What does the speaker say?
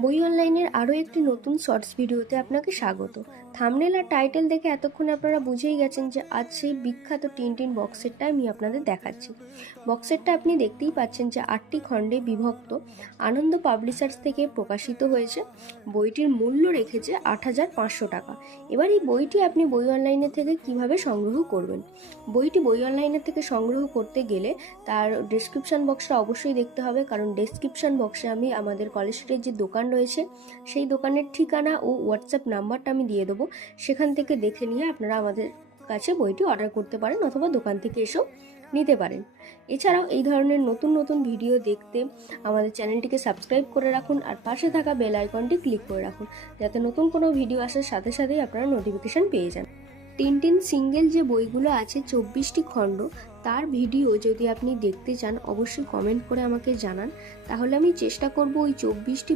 বই অনলাইনের আরও একটি নতুন শর্টস ভিডিওতে আপনাকে স্বাগত। থামনেল আর টাইটেল দেখে এতক্ষণ আপনারা বুঝেই গেছেন যে আজ সেই বিখ্যাত টিনটিন বক্সেটটা আমি আপনাদের দেখাচ্ছি। বক্সেরটা আপনি দেখতেই পাচ্ছেন যে আটটি খণ্ডে বিভক্ত, আনন্দ পাবলিশার্স থেকে প্রকাশিত হয়েছে। বইটির মূল্য রেখেছে আট হাজার পাঁচশো টাকা। এবার এই বইটি আপনি বই অনলাইনে থেকে কীভাবে সংগ্রহ করবেন? বইটি বই অনলাইনে থেকে সংগ্রহ করতে গেলে তার ডেসক্রিপশন বক্সটা অবশ্যই দেখতে হবে, কারণ ডেসক্রিপশন বক্সে আমি আমাদের কলেজ স্ট্রিটের যে দোকান রয়েছে, সেই দোকানের ঠিকানা ও হোয়াটসঅ্যাপ নাম্বারটা আমি দিয়ে দেবো। সেখান থেকে দেখে নিয়ে আপনারা আমাদের কাছে বইটি অর্ডার করতে পারেন অথবা দোকান থেকে এসেও নিতে পারেন। এছাড়াও এই ধরনের নতুন নতুন ভিডিও দেখতে আমাদের চ্যানেলটিকে সাবস্ক্রাইব করে রাখুন আর পাশে থাকা বেল আইকনটি ক্লিক করে রাখুন, যাতে নতুন কোনো ভিডিও আসার সাথে সাথেই আপনারা নোটিফিকেশন পেয়ে যান। টিনটিন সিঙ্গেল যে বইগুলো আছে, চব্বিশটি খণ্ড, তার ভিডিও যদি আপনি দেখতে চান, অবশ্যই কমেন্ট করে আমাকে জানান। তাহলে আমি চেষ্টা করব ওই চব্বিশটি